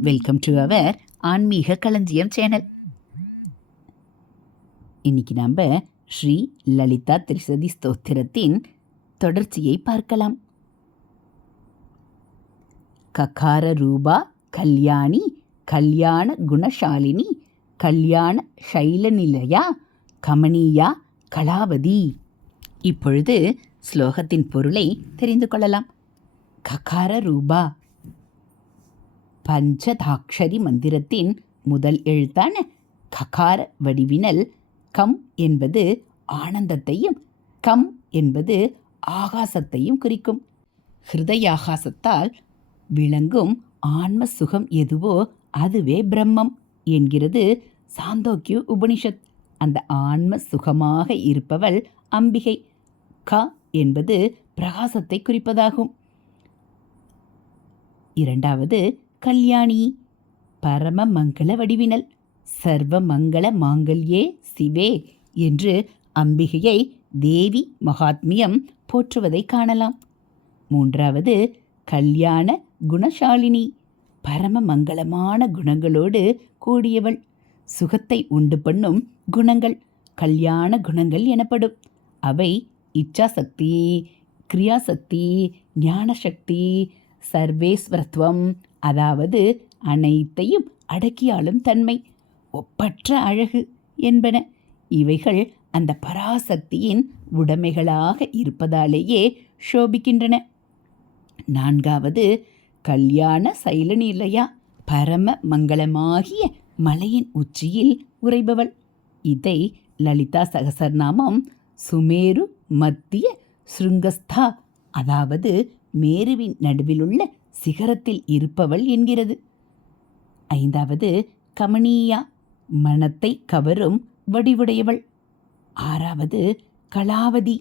Welcome to our ஆன்மீக களஞ்சியம் channel இன்னைக்கு நம்ம ஸ்ரீ லலிதா திரிசதி ஸ்தோத்திரத்தின் தொடர்ச்சியை பார்க்கலாம். ககார ரூபா கல்யாணி கல்யாண குணசாலினி கல்யாண சைலநிலையா கமனியா கலாவதி. இப்பொழுது ஸ்லோகத்தின் பொருளை தெரிந்து கொள்ளலாம். ககார ரூபா பஞ்சதாக்ஷரி மந்திரத்தின் முதல் எழுத்தான ககார வடிவினல் கம் என்பது ஆனந்தத்தையும் கம் என்பது ஆகாசத்தையும் குறிக்கும். ஹிருதயாகாசத்தால் விளங்கும் ஆன்ம சுகம் எதுவோ அதுவே பிரம்மம் என்கிறது சாந்தோக்கிய உபனிஷத். அந்த ஆன்ம சுகமாக இருப்பவள் அம்பிகை. க என்பது பிரகாசத்தை குறிப்பதாகும். இரண்டாவது கல்யாணி. பரம மங்கள வடிவினல் சர்வ மங்கள மாங்கல்யே சிவே என்று அம்பிகையை தேவி மகாத்மியம் போற்றுவதை காணலாம். மூன்றாவது கல்யாண குணசாலினி. பரம மங்களமான குணங்களோடு கூடியவள். சுகத்தை உண்டு பண்ணும் குணங்கள். கல்யாண குணங்கள் எனப்படும். அவை இச்சாசக்தி கிரியாசக்தி ஞானசக்தி சர்வேஸ்வரத்துவம் அதாவது அனைத்தையும் அடக்கியாளும் தன்மை. ஒப்பற்ற அழகு என்பன. இவைகள் அந்த பராசக்தியின் உடைமைகளாக இருப்பதாலேயே சோபிக்கின்றன. நான்காவது கல்யாண சைலநிலையா? பரம மங்களமாகிய மலையின் உச்சியில் உறைபவள். இதை லலிதா சகசரநாமம் சுமேரு மத்திய ஸ்ருங்கஸ்தா அதாவது மேருவின் நடுவிலுள்ள சிகரத்தில் இருப்பவள் என்கிறது. ஐந்தாவது கமனியா மனத்தை கவரும் வடிவுடையவள். ஆறாவது கலாவதி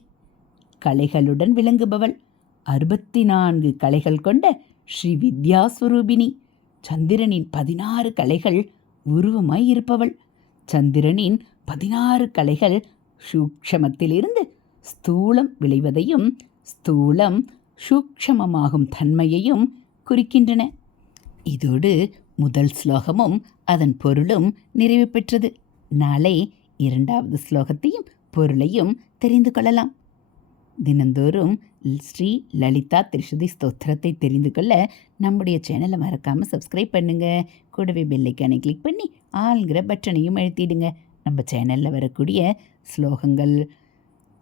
கலைகளுடன் விளங்குபவள். அறுபத்தி நான்கு கலைகள் கொண்ட ஸ்ரீ வித்யாஸ்வரூபிணி சந்திரனின் பதினாறு கலைகள் உருவமாய் இருப்பவள். சந்திரனின் பதினாறு கலைகள் சூக்ஷமத்திலிருந்து ஸ்தூலம் விளைவதையும் ஸ்தூலம் சூக்ஷமமாகும் தன்மையையும் குறிக்கின்றன. இதோடு முதல் ஸ்லோகமும் அதன் பொருளும் நிறைவு பெற்றது. நாளை இரண்டாவது ஸ்லோகத்தையும் பொருளையும் தெரிந்து கொள்ளலாம். தினந்தோறும் ஸ்ரீ லலிதா திரிஷதி ஸ்தோத்திரத்தை தெரிந்து கொள்ள நம்முடைய சேனலை மறக்காமல் சப்ஸ்கிரைப் பண்ணுங்கள் கூடவே பெல்லைக்கானை கிளிக் பண்ணி ஆளுங்கிற பட்டனையும் அழுத்திடுங்க. நம்ம சேனலில் வரக்கூடிய ஸ்லோகங்கள்